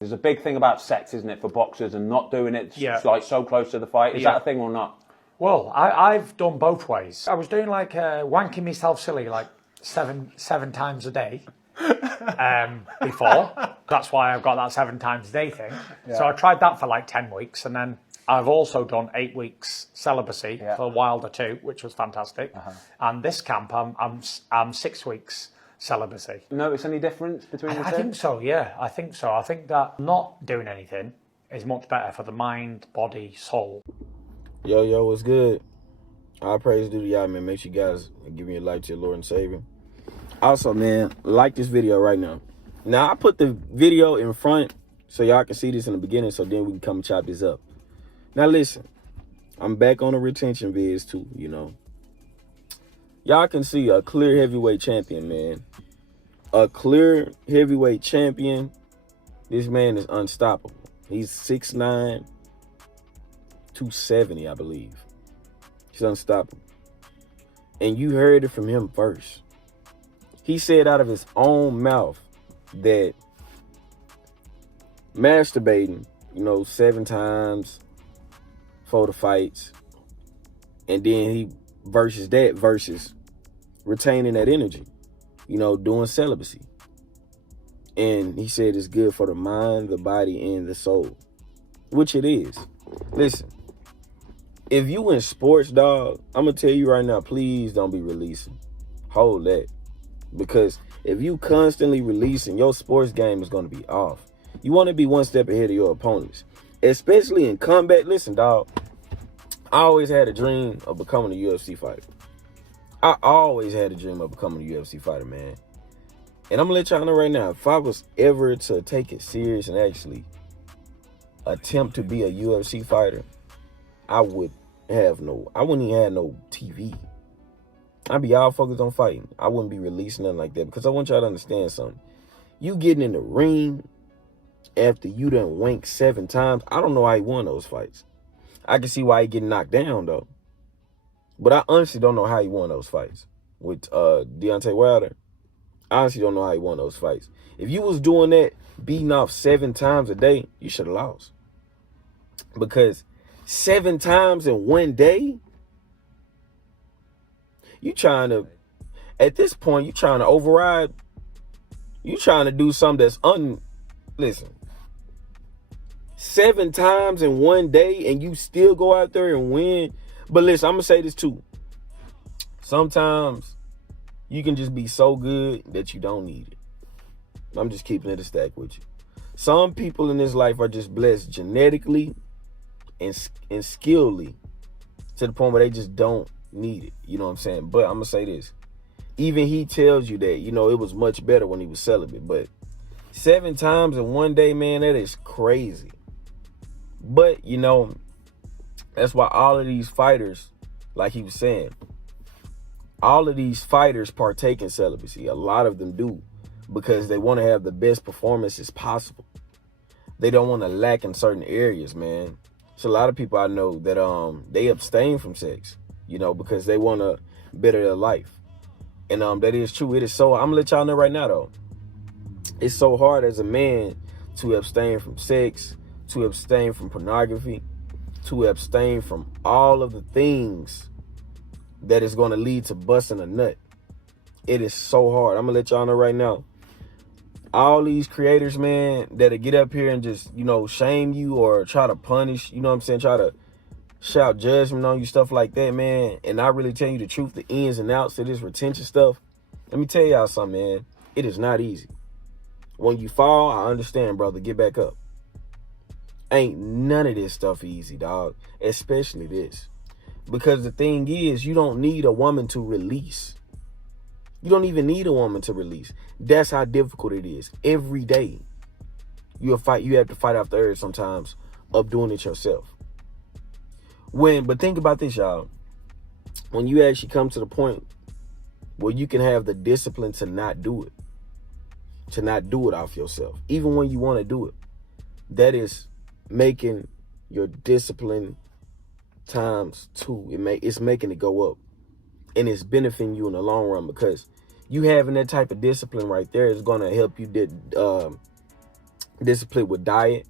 There's a big thing about sex, isn't it, for boxers, and not doing it like so close to the fight. Is that a thing or not? Well, I've done both ways. I was doing like wanking myself silly like seven times a day before. That's why I've got that 7 times a day thing. Yeah. So I tried that for like 10 weeks, and then I've also done 8 weeks celibacy for a while or two, which was fantastic. And this camp, I'm 6 weeks celibacy. Notice any difference between the two? I think so, yeah. I think so. I think that not doing anything is much better for the mind, body, soul. Yo, what's good? All praise due to y'all, man. Make sure you guys give me your life to your Lord and Savior. Also, man, like this video right now. Now, I put the video in front so y'all can see this in the beginning, so then we can come and chop this up. Now, listen. I'm back on the retention vids, too, you know. Y'all can see a clear heavyweight champion, man. A clear heavyweight champion. This man is unstoppable. He's 6'9", 270, I believe. He's unstoppable. And you heard it from him first. He said out of his own mouth that masturbating, 7 times for the fights, and then he versus retaining that energy, doing celibacy. And he said it's good for the mind, the body, and the soul, which it is. Listen, if you in sports, dog, I'm going to tell you right now, please don't be releasing. Hold that. Because if you constantly releasing, your sports game is going to be off. You want to be one step ahead of your opponents, especially in combat. Listen, dog, I always had a dream of becoming a UFC fighter. I always had a dream of becoming a UFC fighter, man. And I'm going to let y'all know right now, if I was ever to take it serious and actually attempt to be a UFC fighter, I wouldn't even have no TV. I'd be all focused on fighting. I wouldn't be releasing nothing like that, because I want y'all to understand something. You getting in the ring after you done wanked 7 times, I don't know how he won those fights. I can see why he getting knocked down, though. But I honestly don't know how he won those fights with Deontay Wilder. I honestly don't know how he won those fights. If you was doing that, beating off 7 times a day, you should have lost. Because 7 times in one day, at this point, you trying to override. You trying to do something that's listen. 7 times in one day and you still go out there and win. But listen, I'm going to say this too. Sometimes you can just be so good that you don't need it. I'm just keeping it a stack with you. Some people in this life are just blessed genetically and skillfully to the point where they just don't need it. You know what I'm saying? But I'm going to say this. Even he tells you that, it was much better when he was celibate. But 7 times in one day, man, that is crazy. But, that's why all of these fighters, like he was saying, all of these fighters partake in celibacy. A lot of them do, because they want to have the best performances possible. They don't want to lack in certain areas, man. So a lot of people I know that they abstain from sex, because they want to better their life. And that is true. It is so, I'm gonna let y'all know right now though, it's so hard as a man to abstain from sex, to abstain from pornography, to abstain from all of the things that is going to lead to busting a nut. It is so hard. I'm gonna let y'all know right now, all these creators, man, that'll get up here and just, shame you or try to punish, try to shout judgment on you, stuff like that, man, and not really tell you the truth, the ins and outs of this retention stuff. Let me tell y'all something, man. It is not easy. When you fall, I understand, brother. Get back up. Ain't none of this stuff easy, dog. Especially this. Because the thing is, you don't need a woman to release. You don't even need a woman to release. That's how difficult it is. Every day, you have to fight off the urge sometimes of doing it yourself. But think about this, y'all. When you actually come to the point where you can have the discipline to not do it off yourself, even when you want to do it, that is making your discipline times 2. It's making it go up, and it's benefiting you in the long run, because you having that type of discipline right there is going to help you discipline with diet.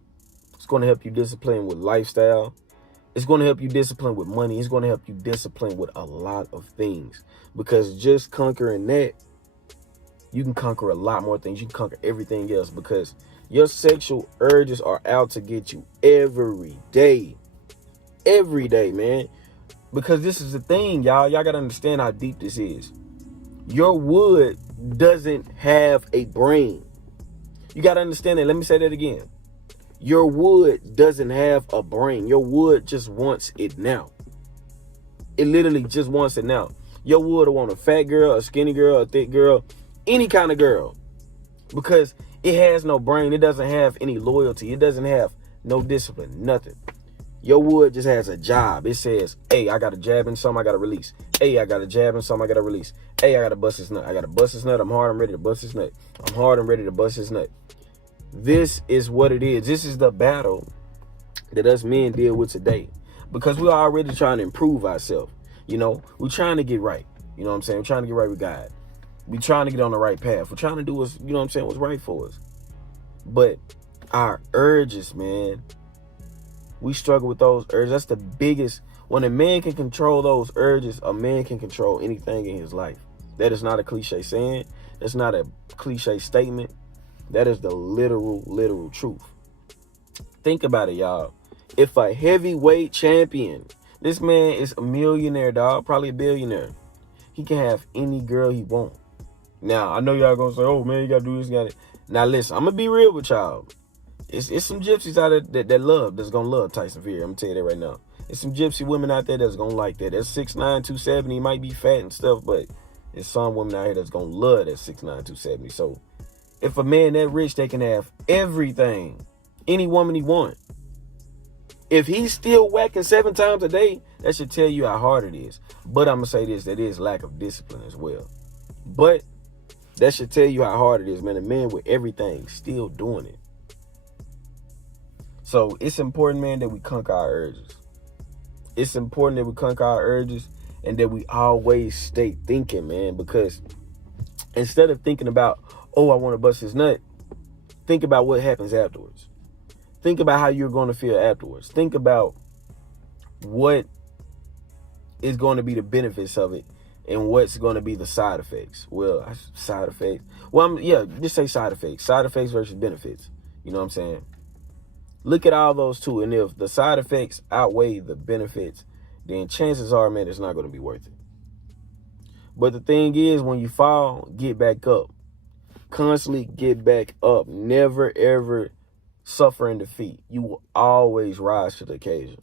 It's going to help you discipline with lifestyle. It's going to help you discipline with money. It's going to help you discipline with a lot of things. Because just conquering that, you can conquer a lot more things. You can conquer everything else, because your sexual urges are out to get you every day. Every day, man. Because this is the thing, y'all. Y'all got to understand how deep this is. Your wood doesn't have a brain. You got to understand that. Let me say that again. Your wood doesn't have a brain. Your wood just wants it now. It literally just wants it now. Your wood will want a fat girl, a skinny girl, a thick girl, any kind of girl. Because it has no brain. It doesn't have any loyalty. It doesn't have no discipline, nothing. Your wood just has a job. It says, hey, I got a jab in some, I got to release. Hey, I got a jab in some, I got to release. Hey, I got to bust this nut. I got to bust this nut. I'm hard, I'm ready to bust this nut. I'm hard, I'm ready to bust this nut. This is what it is. This is the battle that us men deal with today. Because we're already trying to improve ourselves. You know, we're trying to get right. You know what I'm saying? We're trying to get right with God. We're trying to get on the right path. We're trying to do what's, you know what I'm saying, what's right for us. But our urges, man, we struggle with those urges. That's the biggest. When a man can control those urges, a man can control anything in his life. That is not a cliche saying. That's not a cliche statement. That is the literal truth. Think about it, y'all. If a heavyweight champion, this man is a millionaire, dog, probably a billionaire. He can have any girl he wants. Now, I know y'all gonna say, oh man, you gotta do this, you gotta. Now listen, I'm gonna be real with y'all. It's some gypsies out there that's gonna love Tyson Fury. I'm gonna tell you that right now. There's some gypsy women out there that's gonna like that. That's 6'9", 270. He might be fat and stuff, but there's some women out here that's gonna love that 6'9", 270. So if a man that rich, they can have everything, any woman he want. If he's still whacking 7 times a day, that should tell you how hard it is. But I'm gonna say this, that is lack of discipline as well. But that should tell you how hard it is, man. A man with everything still doing it. So it's important, man, that we conquer our urges. It's important that we conquer our urges and that we always stay thinking, man, because instead of thinking about, oh, I want to bust his nut, think about what happens afterwards. Think about how you're going to feel afterwards. Think about what is going to be the benefits of it and what's going to be the side effects. Well, side effects. Well, just say side effects. Side effects versus benefits. You know what I'm saying? Look at all those two, and if the side effects outweigh the benefits, then chances are, man, it's not going to be worth it. But the thing is, when you fall, get back up. Constantly get back up. Never, ever suffer in defeat. You will always rise to the occasion.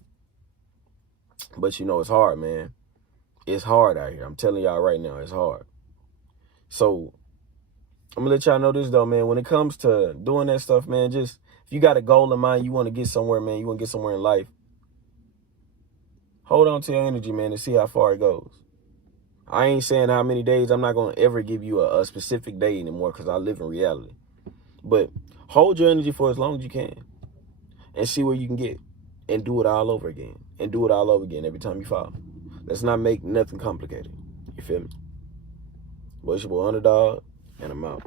But you know, it's hard, man. It's hard out here. I'm telling y'all right now, it's hard. So I'm going to let y'all know this, though, man. When it comes to doing that stuff, man, just if you got a goal in mind, you want to get somewhere, man, you want to get somewhere in life, hold on to your energy, man, and see how far it goes. I ain't saying how many days. I'm not going to ever give you a specific day anymore because I live in reality. But hold your energy for as long as you can and see where you can get and do it all over again and do it all over again every time you fall. Let's not make nothing complicated. You feel me? Well, it's your boy Underdog, and I'm out.